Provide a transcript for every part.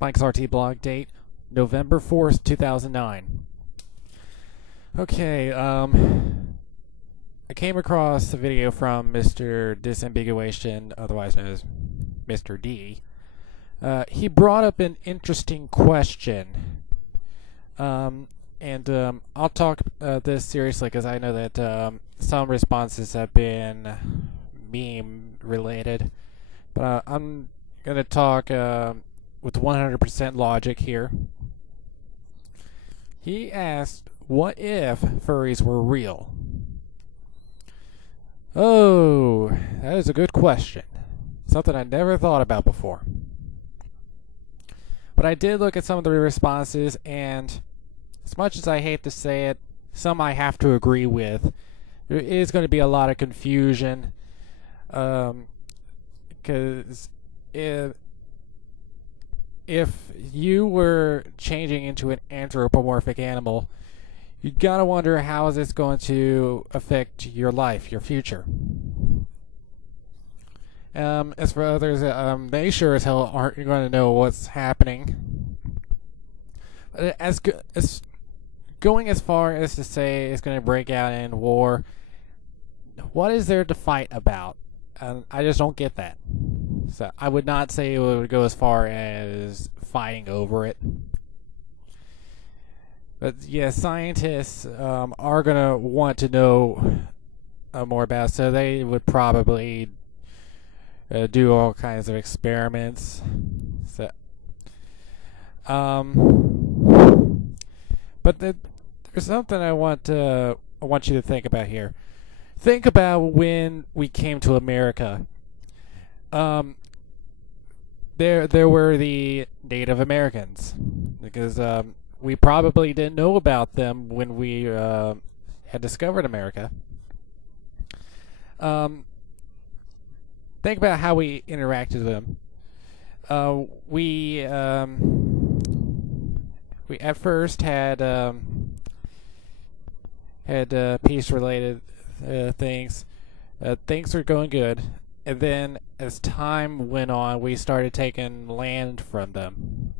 Mike's RT blog date, November 4th, 2009. Okay, I came across a video from Mr. Disambiguation, otherwise known as Mr. D. He brought up an interesting question. I'll talk this seriously because I know that some responses have been meme related. But I'm going to talk with 100% logic here. He asked, what if furries were real? Oh, that is a good question. Something I never thought about before. But I did look at some of the responses, and as much as I hate to say it, some I have to agree with. There is going to be a lot of confusion. Because if you were changing into an anthropomorphic animal, you gotta wonder how is this going to affect your life, your future. As for others, they sure as hell aren't going to know what's happening. As going as far as to say it's going to break out in war, what is there to fight about? I just don't get that. So I would not say it would go as far as fighting over it. But yeah, scientists are going to want to know more about it, so they would probably do all kinds of experiments. So, but there's something I want you to think about here. Think about when we came to America. There were the Native Americans, because we probably didn't know about them when we had discovered America. Think about how we interacted with them. We at first had peace-related things. Things were going good, and then as time went on, we started taking land from them.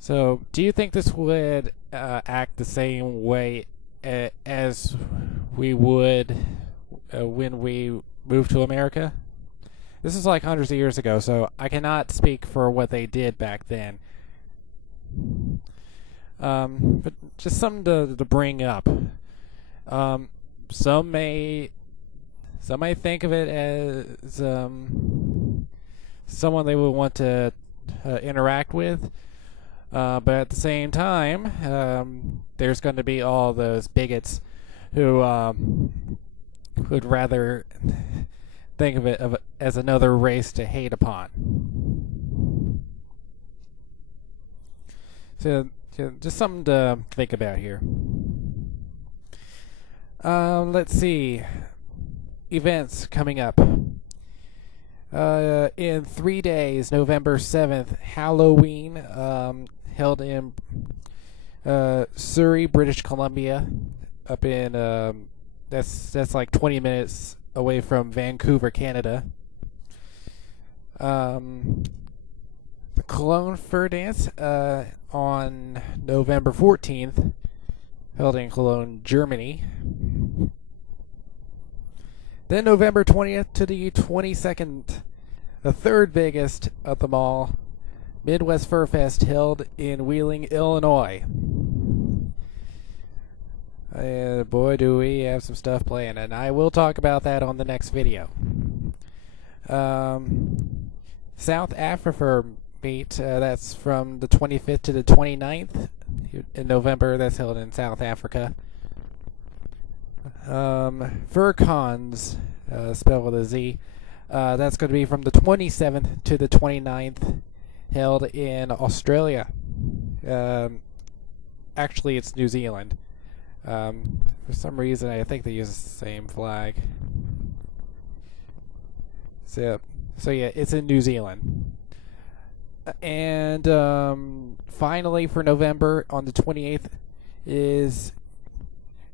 So, do you think this would act the same way as we would when we moved to America? This is like hundreds of years ago, so I cannot speak for what they did back then. But just something to bring up. Some may think of it as someone they would want to interact with. But at the same time, there's going to be all those bigots who would rather think of it as another race to hate upon. So just something to think about here. Let's see. Events coming up. In 3 days, November 7th, Halloween, held in Surrey, British Columbia, up in that's like 20 minutes away from Vancouver, Canada. The Cologne Fur Dance on November 14th, held in Cologne, Germany. Then November 20th to the 22nd, the third biggest of them all, Midwest Fur Fest, held in Wheeling, Illinois. And boy, do we have some stuff playing, and I will talk about that on the next video. South Africa meet, that's from the 25th to the 29th in November. That's held in South Africa. FurCons, spelled with a Z, that's going to be from the 27th to the 29th, held in Australia. Actually, it's New Zealand. For some reason, I think they use the same flag. So yeah, it's in New Zealand. And finally, for November, on the 28th, is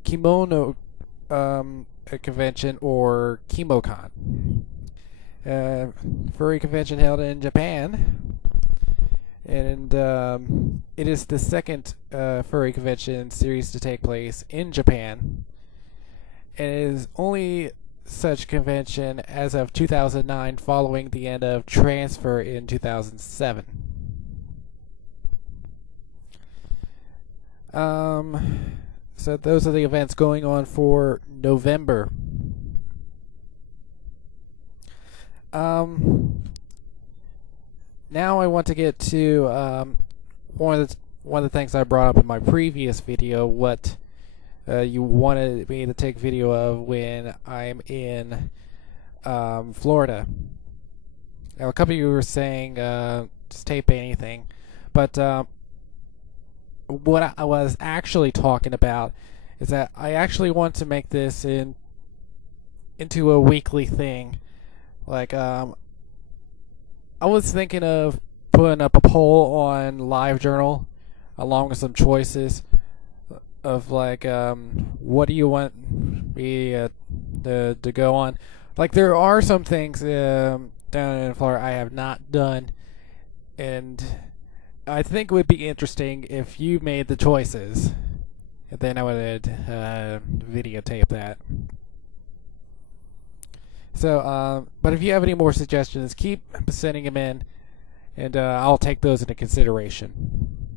Kimono Convention, or KimoCon. Furry convention held in Japan. and it is the second furry convention series to take place in Japan. And it is only such convention as of 2009, following the end of Transfer in 2007. So those are the events going on for November. Now I want to get to one of the things I brought up in my previous video. What you wanted me to take video of when I'm in Florida. Now, a couple of you were saying just tape anything, but what I was actually talking about is that I actually want to make this into a weekly thing. Like, I was thinking of putting up a poll on LiveJournal along with some choices of like, what do you want me to go on? Like, there are some things down in Florida I have not done, and I think it would be interesting if you made the choices, and then I would videotape that. So, but if you have any more suggestions, keep sending them in, and I'll take those into consideration.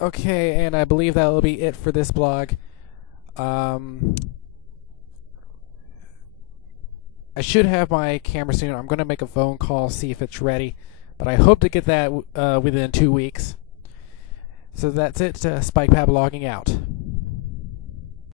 Okay, and I believe that will be it for this blog. I should have my camera soon. I'm going to make a phone call, see if it's ready. But I hope to get that within 2 weeks. So that's it. Spike Pab logging out.